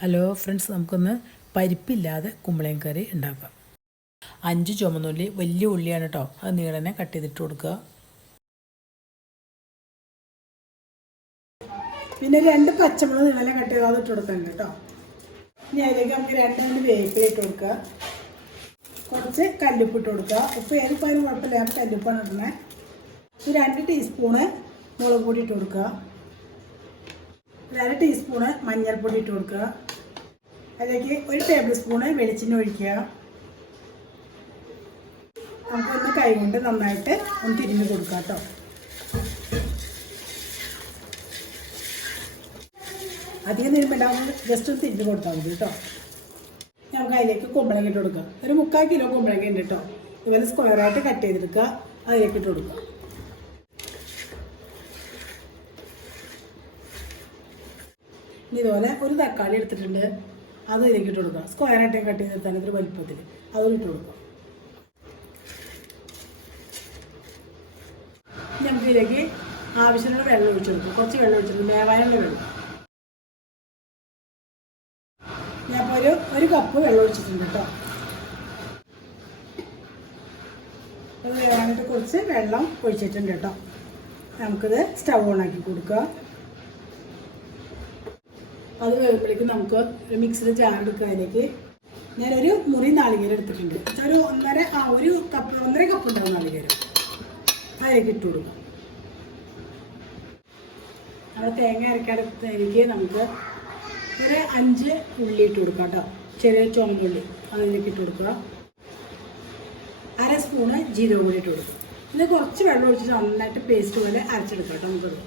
Hello friends, നമുക്കൊന്ന് പരിപ്പില്ലാതെ കുമ്പളങ്ങ കറി ഉണ്ടാക്കാം. 5 ചുമന്നുള്ളി, വലിയ ഉള്ളിയാണ് കേട്ടോ, അത് നീളനെ കട്ട് ചെയ്തിട്ട് കൊടുക്കുക. പിന്നെ 2 പച്ചമുളക് നീളനെ കട്ട് ചെയ്ത് അതിട്ട് കൊടുക്കണം കേട്ടോ. ഇനി അതിലേക്ക് നമുക്ക് 2 വേപ്പില ഇട്ട് കൊടുക്കുക. കുറച്ച് കല്ലുപ്പ് ഇട്ട് കൊടുക്കുക. ഉപ്പ് ഏതിപ്പായാലും കുഴപ്പമില്ല, ഞാൻ കല്ലുപ്പാണ് ഇടുന്നത്. 2 ടീസ്പൂണ് മുളക് പൊടി ഇട്ട് കൊടുക്കുക. 1 ടീസ്പൂണ് മഞ്ഞൾപ്പൊടി ഇട്ട് കൊടുക്കുക. അതിലേക്ക് 1 ടേബിൾ സ്പൂണ് വെളിച്ചെണ്ണ ഒഴിക്കുക. നമുക്കൊന്ന് കൈ കൊണ്ട് നന്നായിട്ട് ഒന്ന് തിരിഞ്ഞ് കൊടുക്കാം കേട്ടോ. അധികം തിരുമ്പണ്ടാവുമ്പോൾ ജസ്റ്റ് ഒന്ന് തിരിഞ്ഞ് കൊടുത്താൽ മതി കേട്ടോ. നമുക്ക് അതിലേക്ക് കുമ്പളങ്ങ ഇട്ട് കൊടുക്കാം. 1/4 കിലോ കുമ്പളങ്ങ ഉണ്ട് കേട്ടോ. ഇവരെ സ്ക്വയറായിട്ട് കട്ട് ചെയ്തെടുക്കുക. അതിലേക്ക് ഇട്ട് കൊടുക്കുക. ഇനി ഇതുപോലെ 1 തക്കാളി എടുത്തിട്ടുണ്ട്, അത് ഇതിലേക്ക് ഇട്ട് കൊടുക്കുക. സ്ക്വയറായിട്ട് കട്ട് ചെയ്തെടുത്താൽ ഇതൊരു വലിപ്പത്തിൽ അതും ഇട്ട് കൊടുക്കുക. നമുക്ക് ഇതിലേക്ക് ആവശ്യമുള്ള വെള്ളം ഒഴിച്ചു കൊടുക്കും. കുറച്ച് വെള്ളം ഒഴിച്ചിട്ടുണ്ട്, വേവാനുള്ള വെള്ളം. ഞാൻ ഇപ്പോൾ ഒരു കപ്പ് വെള്ളം ഒഴിച്ചിട്ടുണ്ട് കേട്ടോ. അത് വേവാനായിട്ട് കുറച്ച് വെള്ളം ഒഴിച്ചിട്ടുണ്ട് കേട്ടോ. നമുക്കിത് സ്റ്റൗ ഓണാക്കി കൊടുക്കുക. അത് വേവുമ്പോഴേക്കും നമുക്ക് ഒരു മിക്സിയുടെ ജാർ എടുക്കുക. അതിലേക്ക് ഞാനൊരു മുറി നാളികേരം എടുത്തിട്ടുണ്ട്. ഒരു 1.5 കപ്പ് ഉണ്ടാവും നാളികേരം. അതിലേക്ക് ഇട്ട് കൊടുക്കും. അത് തേങ്ങ അരക്കാനത്തേക്ക് നമുക്ക് ഒരു 5 ഉള്ളി ഇട്ട് കൊടുക്കാം കേട്ടോ. ചെറിയ ചുവന്നുള്ളി അതിലേക്ക് ഇട്ട് കൊടുക്കുക. 1/2 സ്പൂണ് ജീരകം കൂടി ഇട്ട് കൊടുക്കുക. ഇത് കുറച്ച് വെള്ളം ഒഴിച്ചിട്ട് നന്നായിട്ട് പേസ്റ്റ് പോലെ അരച്ചെടുക്കാം കേട്ടോ. നമുക്കത്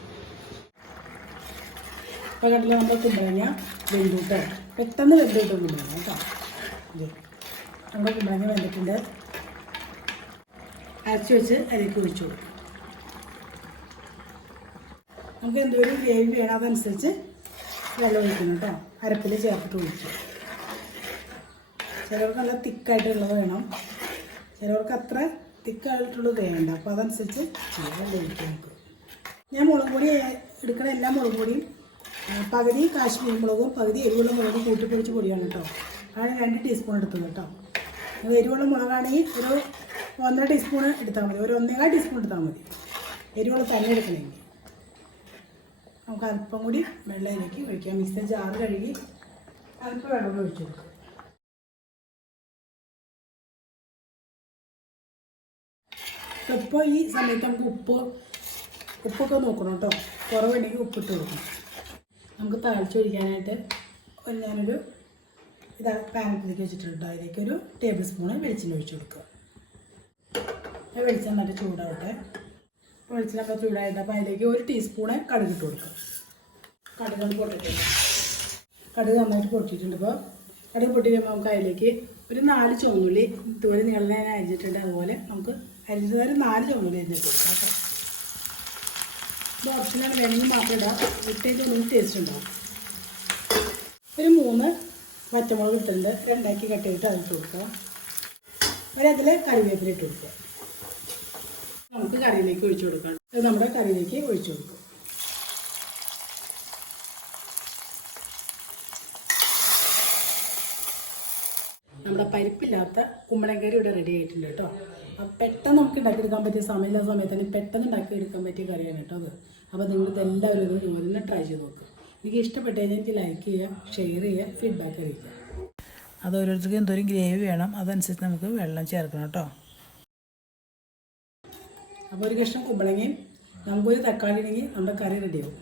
ഇപ്പോൾ കണ്ടില്ല, നമ്മൾ കുമ്പളങ്ങ വെന്തിട്ട് പെട്ടെന്ന് വെന്തിട്ടൊന്നും വേണം കേട്ടോ. നമ്മുടെ കുമ്പളങ്ങ വെന്തിട്ടുണ്ട്. അരച്ച് വെച്ച് അതിലേക്ക് ഒഴിച്ചു കൊടുക്കും. നമുക്ക് എന്തോരം ഗ്രേവി വേണം അതനുസരിച്ച് വെള്ളം ഒഴിക്കണം കേട്ടോ. അരപ്പിൽ ചേർത്തിട്ട് ഒഴിച്ചു. ചിലവർക്ക് നല്ല തിക്കായിട്ടുള്ളത് വേണം, ചിലവർക്ക് അത്ര തിക്കായിട്ടുള്ളത് വേണ്ട. അപ്പോൾ അതനുസരിച്ച് വെള്ളം ഒഴിക്കും. നമുക്ക് ഞാൻ മുളക് പൊടി എടുക്കണ എല്ലാ മുളക് പൊടിയും പകുതി കാശ്മീരി മുളകും പകുതി എരിവുള്ള മുളകും കൂട്ടിപ്പൊടിച്ച് പൊടിയാണ് കേട്ടോ. അതാണ് 2 ടീസ്പൂൺ എടുത്തത് കേട്ടോ. അത് എരിവുള്ള മുളകാണെങ്കിൽ ഒരു 1.5 ടീസ്പൂൺ എടുത്താൽ മതി, ഒരു 1.25 ടീസ്പൂൺ എടുത്താൽ മതി. എരിവുള്ള തന്നെ എടുക്കണമെങ്കിൽ നമുക്ക് അല്പം കൂടി വെള്ളത്തിലേക്ക് ഒഴിക്കാം. മിക്സിയുടെ ജാറ് കഴുകി അല്പം വെള്ളം ഒഴിച്ചു കൊടുക്കും. ഇപ്പോൾ ഈ സമയത്ത് നമുക്ക് ഉപ്പൊക്കെ നോക്കണം കേട്ടോ. കുറവുണ്ടെങ്കിൽ ഉപ്പിട്ട് കൊടുക്കണം. നമുക്ക് താളിച്ചൊഴിക്കാനായിട്ട് ഞാനൊരു പാനത്തിലേക്ക് വെച്ചിട്ടുണ്ട്. അതിലേക്ക് 1 ടേബിൾ സ്പൂണ് വെളിച്ചെണ്ണ ഒഴിച്ചു കൊടുക്കുക. വെളിച്ചെണ്ണ നന്നായിട്ട് ചൂടാവട്ടെ. വെളിച്ചെണ്ണ ചൂടായിട്ട് അപ്പോൾ അതിലേക്ക് 1 ടീസ്പൂണ് കടുക് ഇട്ട് കൊടുക്കുക. കടുക് പൊട്ടിട്ടുണ്ട്. കടുക് നന്നായിട്ട് പൊട്ടിയിട്ടുണ്ട്. ഇപ്പോൾ കടുക് പൊട്ടി കഴിയുമ്പോൾ നമുക്ക് അതിലേക്ക് ഒരു 4 ചുവന്നുള്ളി ഇതുപോലെ നീളനെ അരിഞ്ഞിട്ടുണ്ട്. അതുപോലെ നമുക്ക് അരിഞ്ഞത് 4 ചുവന്നുള്ളി അരിഞ്ഞിട്ട് കൊടുക്കാം കേട്ടോ. ഇത് ഓപ്ഷനാണ്, വേണമെങ്കിൽ മാത്രം ഇടാം. ഇട്ടേക്ക് ഒന്നും ടേസ്റ്റ് ഉണ്ടാവും. ഒരു 3 പച്ചമുളക് ഇട്ടിട്ടുണ്ട്, 2 കട്ട് ചെയ്തിട്ട് അതിട്ട് കൊടുക്കുക. അതിൽ കറിവേപ്പില ഇട്ട് കൊടുക്കുക. നമുക്ക് കറിയിലേക്ക് ഒഴിച്ചു കൊടുക്കാം. ഇത് നമ്മുടെ കറിയിലേക്ക് ഒഴിച്ചു കൊടുക്കും. നമ്മുടെ പരിപ്പില്ലാത്ത കുമ്പളങ്ങ കറി ഇവിടെ റെഡി ആയിട്ടുണ്ട് കേട്ടോ. അപ്പം പെട്ടെന്ന് നമുക്ക് ഉണ്ടാക്കിയെടുക്കാൻ പറ്റിയ സമയമില്ലാത്ത സമയത്ത് തന്നെ പെട്ടെന്ന് ഉണ്ടാക്കിയെടുക്കാൻ പറ്റിയ കറിയാണ് കേട്ടോ അത്. അപ്പോൾ നിങ്ങളിതെല്ലാവരും ഇതുപോലെ ട്രൈ ചെയ്ത് നോക്കുക. എനിക്ക് ഇഷ്ടപ്പെട്ട് കഴിഞ്ഞാൽ എനിക്ക് ലൈക്ക് ചെയ്യുക, ഷെയർ ചെയ്യുക, ഫീഡ്ബാക്ക് അറിയിക്കുക. അത് ഓരോരുത്തർക്കും എന്തോരം ഗ്രേവി വേണം അതനുസരിച്ച് നമുക്ക് വെള്ളം ചേർക്കണം കേട്ടോ. അപ്പോൾ ഒരു കഷ്ണം കുമ്പളങ്ങയും നമുക്കൊരു തക്കാളി ഉണ്ടെങ്കിൽ നമ്മുടെ കറി റെഡിയാവും.